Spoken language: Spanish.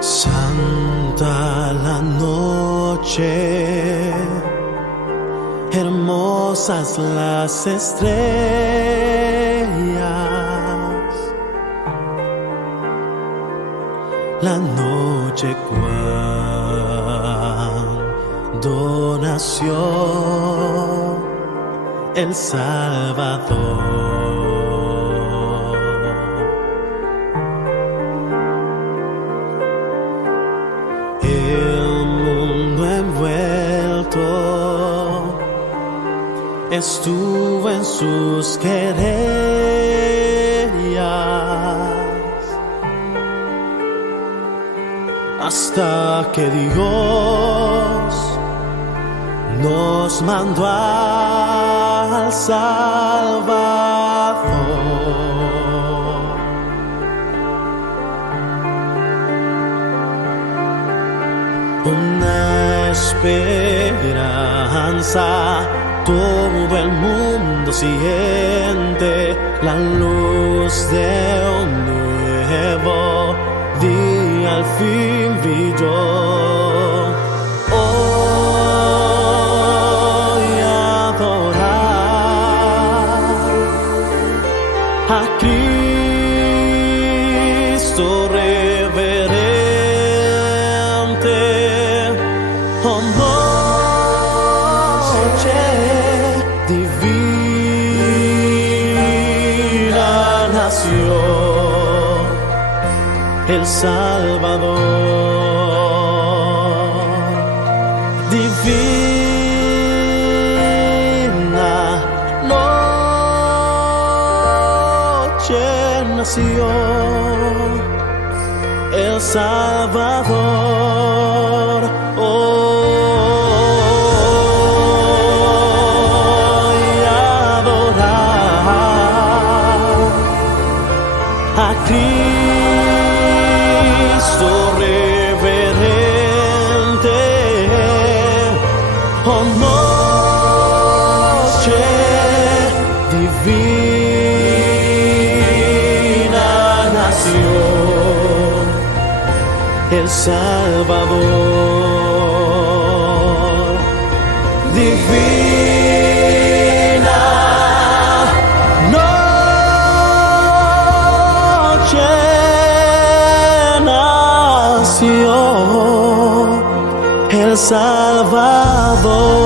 Santa la noche, hermosas las estrellas, la noche cuando nació el Salvador. El mundo envuelto estuvo en sus querellas, hasta que Dios nos mandó al Salvador. Una esperanza, todo el mundo siente la luz de un nuevo día, al fin brilló. Hoy adorar a Cristo reverente. Oh, noche divina, nació el Salvador. Divina noche nació el Salvador. A Cristo reverente, oh, noche divina, nació el Salvador. Divina nació el Salvador.